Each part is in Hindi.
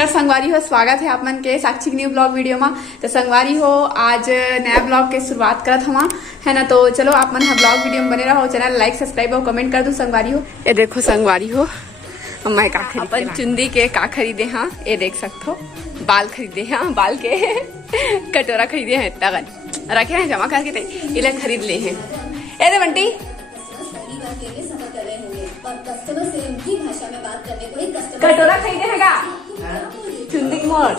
छत्तीसगढ़ संगवारी हो, स्वागत है आप मन के साक्षी न्यू ब्लॉग वीडियो में। तो संगवारी हो आज नया ब्लॉग के शुरुआत करत हवा है ना। तो चलो आप मन ब्लॉग वीडियो में बने रहो, चैनल लाइक सब्सक्राइब और कमेंट कर दो संगवारी हो। ये देखो संगवारी हो मैं का अपन चुंदी के का खरीदे हाँ, ये देख सकते हो बाल खरीदे हाँ, बाल के कटोरा खरीदे हैं, तगन रखे हैं जमा करके इले खरीद ले हैं। ए दे बंटी कटोरा खरीदे हैं का चुंदी मोड़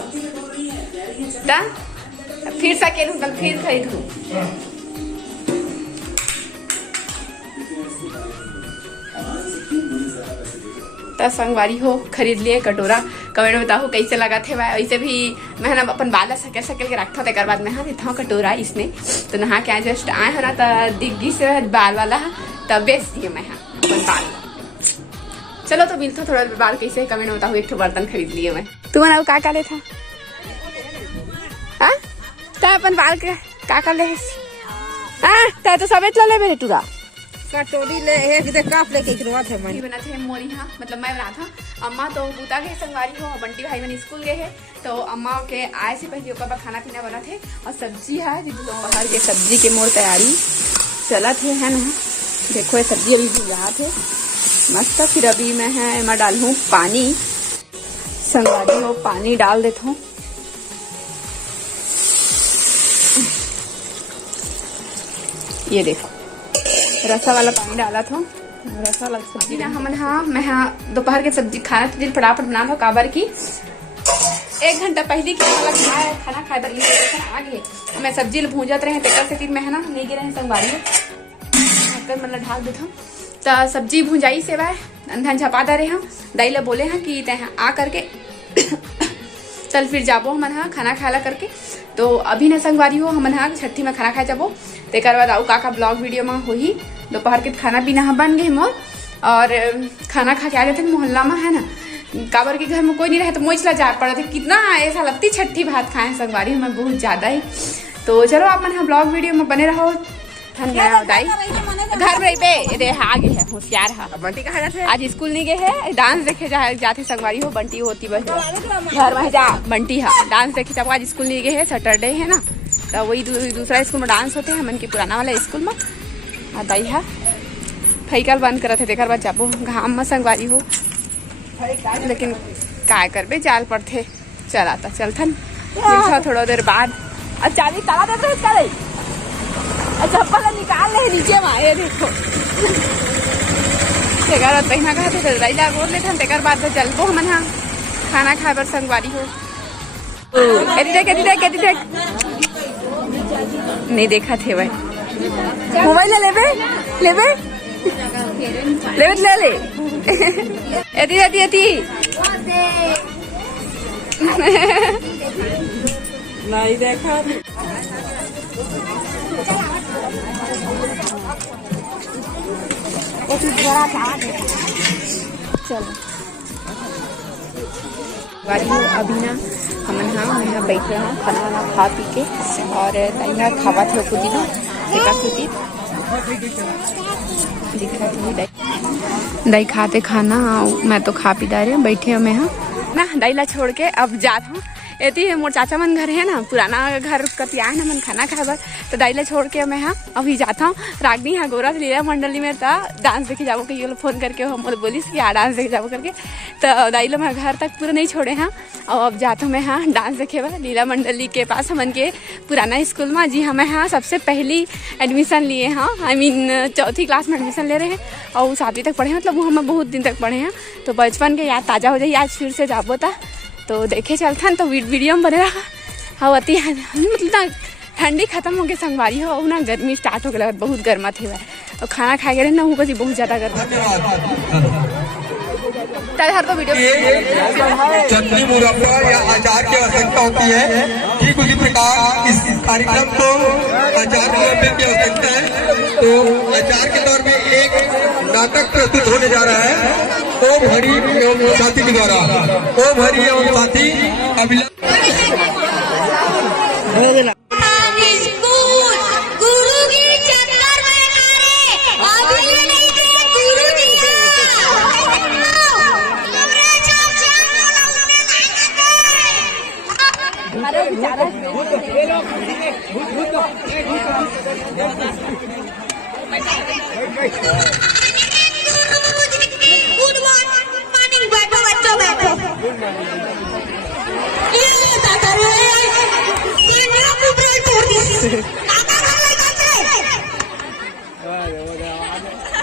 फिर सके कल फिर खरीदू। तो संगवारी हो खरीद लिए कटोरा। कमेंट में बताओ कैसे लगा थे भाई। वैसे भी मैं ना अपन बाल सकेल सकेल के रखा था, बाद में हाँ देता कटोरा इसने तो नहा के जस्ट आए है ना, तो दिग्गी से बाल वाला तब बेच दिए मैं हाँ अपन बाल। चलो तो मिलता थोड़ा बाल कैसे, कमेंट में बताओ। एक तो बर्तन खरीद लिए मैं। तुम्हारा का का ले था हाँ, तो अपन बाल के का ले हाँ, तो सबे ले मेरे टूरा कटोरी ले एक दे काप लेके गिरवा थे मैं बना थे मोरी हाँ, मतलब मैं बना था। अम्मा तो बूता गए संगवारी हो, बंटी भाई मैंने स्कूल गए हैं, तो अम्मा के आए से पहले ओकर खाना पीना बना थे और सब्जी है दोपहर के सब्जी के मोर तैयारी चला थे है ना। देखो ये सब्जी अभी भुजा थे मस्त। फिर अभी मैं है मैं डालूं पानी संगवारी हो, पानी डाल देता हूँ। ये देखो रसा वाला पानी डाला था, रसा वाला सब्जी ना हम हाँ। मैं हाँ दोपहर के सब्जी खाना दिन फटाफट बना था काबर की 1 घंटा पहले खाना खाए आ गए। मैं सब्जी भूंजत रहे तेकर से मैं है ना नहीं गिरे हैं संगवारी मतलब ढाल देता हूँ। तो सब्जी भूंजाई से वह अंधन झपा दे रहे हैं। दाई ला बोले हैं कि तय आ करके चल फिर जाबो हम हाँ खाना खाला करके। तो अभी न संगवारी हो हम हाँ छठी में खाना खाए जाबो, तेकर बाद आऊ का ब्लॉग वीडियो में हो ही। दोपहर के खाना पीना बन गए मोर और खाना खा के आ गए थे मोहल्ला में है ना। काबर के घर में कोई नहीं रहे तो मोचला जा पड़ा था। कितना ऐसा लगती छठी भात खाए संगवारी में बहुत ज्यादा ही। तो चलो आप मन ब्लॉग वीडियो में बने रहो। दाई घर में पे आगे है होशियार है। बंटी कहाँ जाते आज स्कूल नहीं गए है, डांस देखे जाते संगवारी हो। बंटी होती बस घर में जा बंटी है डांस देखे जाओ। आज स्कूल नहीं गए है, सैटरडे है ना, तो वही दूसरा स्कूल में डांस होते हैं मन के पुराना वाला स्कूल में। दाई है फैकल बंद करते देकर बाद जाबो घाम में संगवारी हो, लेकिन काय करबे जाल पड़ते चलाता चलथन थोड़ा देर बाद। अब चाबी ताला देते करे चप्पल निकाल ले नीचे में। ये देखो तेकर पहिना कहा थे राइला बोल लेथन तेकर बाद चलबो हमन हाँ खाना खाए बर संगवारी हो। एदी देख नहीं देखा थे भाई मोबाइल लेबे लेबे लेबे ले ले एदी नहीं देखा चलो अभी ना हम यहाँ बैठ रहे हैं खाना वाना खा पी के और तैयार खावा थे खुद ना दही खाते खाना। मैं तो खा पी दा रहे बैठे मैं हाँ ना दही ला छोड़ के अब जात हूँ। एती मोर चाचा मन घर है ना, पुराना घर कति आए ना मन खाना खाए बर, तो दाइला छोड़ के मैं हाँ अभी जाता हूँ। रागनी हाँ गोरा लीला मंडली में था डांस देखे जाबो कि ये फोन करके हम बोलिस कि हाँ डांस देखे जाबो करके। तो दाइला मैं घर तक पूरा नहीं छोड़े हाँ, और अब जाता हूँ मैं हाँ डांस देखे बर लीला मंडली के पास हमन के पुराना स्कूल में। जी हमें हाँ सबसे पहली एडमिशन लिए हाँ, आई मीन 4th क्लास में एडमिशन ले रहे हैं और 7वीं तक पढ़े, मतलब वो हमें बहुत दिन तक पढ़े हैं। तो बचपन के याद ताज़ा हो जाए, आज फिर से जाबो था तो देखे चलथन। तो वीडियो में बने रहा हाँ अति मतलब ना ठंडी खत्म हो गई संगवारी हो ना, गर्मी स्टार्ट हो गया बहुत गर्मा थे और खाना खाए गए ना ऊपर बहुत ज्यादा गर्मा हर तो वीडियो चटनी मुरब्बा या अचार की आवश्यकता होती है। ठीक उसी प्रकार इस कार्यक्रम को अचार मुरब्बे की आवश्यकता है। तो अचार के तौर में एक नाटक प्रस्तुत होने जा रहा है ओ भरी एवं साथी के द्वारा। ओ भरी एवं साथी अभिलाष गुड मॉर्निंग, बैठो बच्चों बैठो। ये दादा रे, ये मेरा पुत्र तोड़ दी। काका वाला काका।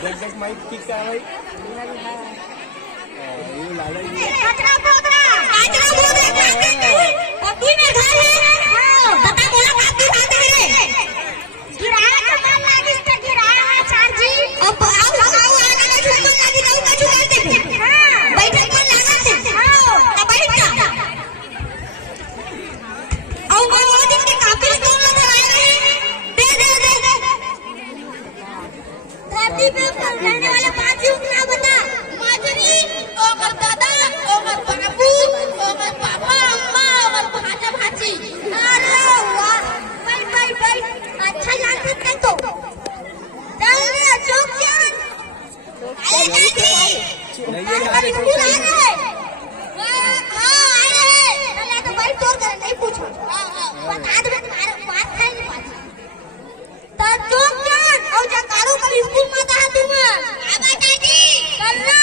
जग माइक ठीक है भाई। कचरा पोतरा पप्पी में घर है। बता बोला काकी बात है। किराया तो कम लागी, इसका किराया है 4 जी। अब आओ आने में झुकन लागी तो का झुका दे। हां बैठक पर लगा दे। हां तो बैठ जा। और वो दिन के काफी कौन लोग आए हैं? दे धरती पे रहने वाले 5 युग ना बता। माजरी ओकर दादा, ओकर बाबू, ओकर पापा, अम्मा, ओकर भाजा भाजी। अरे वाह, भाई अच्छा जानते थे तो। चल रे अशोक जान, आए नहीं अरे स्कूल आ रहे। हाँ आए, चले तो भाई तोड़ कर नहीं पूछो। बता दे तुम्हारे बात है नहीं पाती। तो अशोक जान और जकारू का स्कूल में था तुम। अब दादी कल ना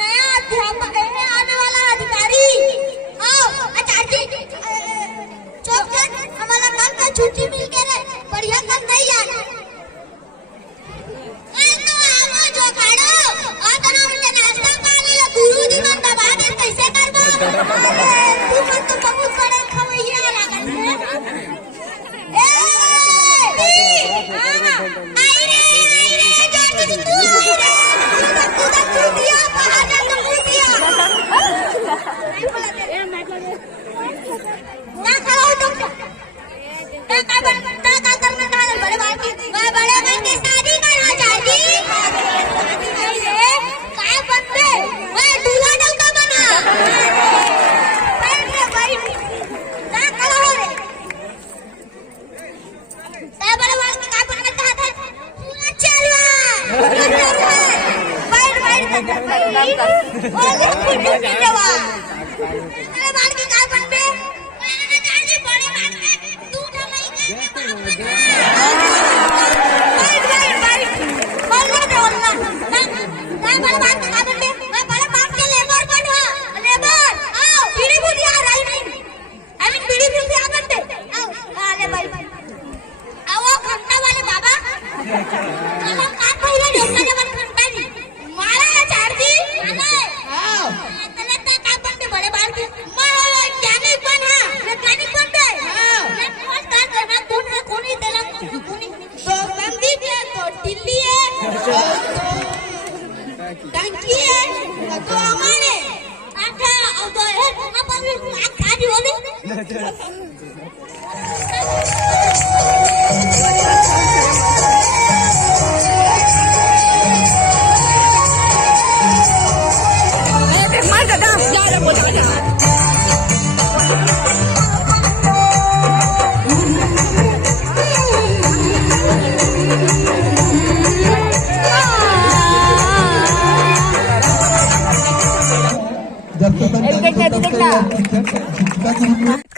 नया अध्यापक है आने वाला अधिकारी। आओ आचार्य जी, चौक जान हमारा कल का छुट्टी मिल के रे बढ़िया कर नहीं यार। तो आओ जो खाड़ो और तो ना मुझे नाश्ता पानी ला गुरुजी मन दबा दे कैसे करबो। तू मन तो बहुत बड़े खवैया लागत है। ए आई रे जो तू दिया बाहर ना दिया ना खाओ तुम। का करना था बड़े भाई की शादी करना चाहती। शादी नहीं रे काय बनते मैं दूल्हा डलका बना। बैठ ना खड़ा हो रे। ते बड़े भाई की काय बनना चाहता है? पूरा चलवा बैठ और फुटू की जवा। अरे बाल की काय बनते? मैं चाहती बड़े बात में तू ढलाई कर टंकी है तो हमारे आटा और तो है ना पर खा दी होने। मार दादा जा रे बोल जा।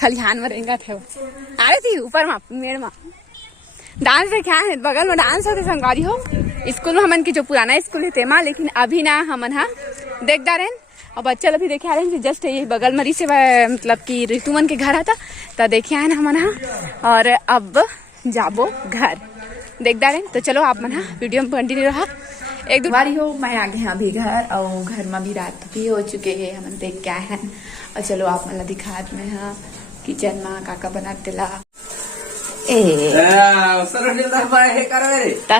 खलिहान में रहेंगे थे अरे थी ऊपर में मेड़ में डांस देखे है बगल में डांस होते संगवारी हो स्कूल में हमन की जो पुराना स्कूल है तेमा लेकिन अभी ना हमन हा देख दा रहे और बच्चा लोग भी देखे आ रहे जस्ट ये बगल में से मतलब कि ऋतुमन के घर आता तो देखे आए हमन हा और अब जाबो घर देख दा रहे तो चलो आप मन हा वीडियो में कंटिन्यू रहा। एक दो बारी हो मैं आ गए अभी घर और घर में भी रात भी हो चुके हैं हम देख क्या है और चलो आप मतलब दिखात में हाँ किचन में काका बनाते ला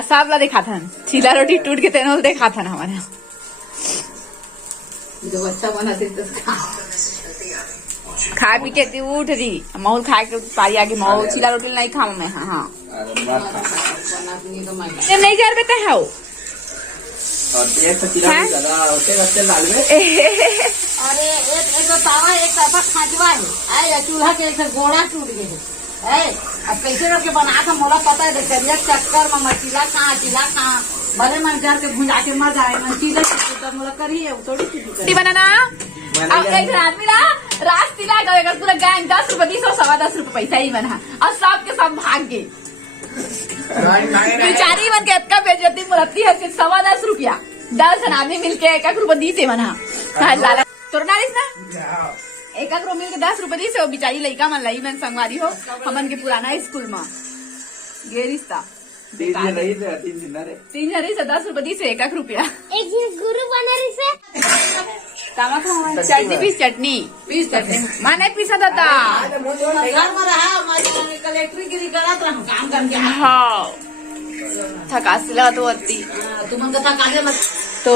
सब ला देखा था छीला रोटी टूट के तेनों देखा था हमारे जो बच्चा बनाते तो खा पी के उठ रही माहौल खा के पारी आगे माहौल छीला रोटी नहीं खाऊं मैं हाँ नहीं जा रहे है अरे एक तावा एक तरफा खांचवा है चूल्हा के एक गोड़ा टूट गए है अब कैसे रख के बना था मोला पता है देखिए चक्कर में मचीला खा भले मन घर के भुंजा के मर जाए मचीला मोला करी है थोड़ी बनाना अब एक आदमी ना रात तिला गए पूरा गैंग 10 रुपए 20 और 10 रुपए पैसा ही बना और सब के सब भाग गए बेचारी मन के इतना बेइज्जती मुरती है सिर्फ 10 रुपया 10 आदमी मिलके 1 रुपया दी से मना लाला तोर नारिस ना 1 रुपया मिल के 10 रुपया दी से बेचारी लड़का मन लाई मन संगवारी हो हमन के पुराना स्कूल में ये रिश्ता 3 जनी से 10 रुपया दी से 1 रुपया एक दिन गुरु बना रही से तामा खाओ चटनी पीस चटनी माने पीसा था हाँ थकासी लगा तो अति तो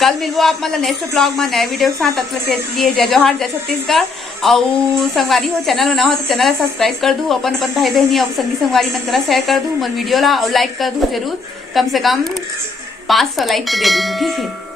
कल मिलबो आप मतलब नेक्स्ट ब्लॉग में नए वीडियो के साथ। तब तक के लिए जय जोहार जय छत्तीसगढ़। और संगवारी हो चैनल में ना हो तो चैनल सब्सक्राइब कर दूँ अपन भाई बहनी और संगी संगवारी मन करा शेयर कर दूँ मन वीडियो ला और लाइक कर दूँ जरूर कम से कम 500 लाइक तो दे दूँ ठीक है।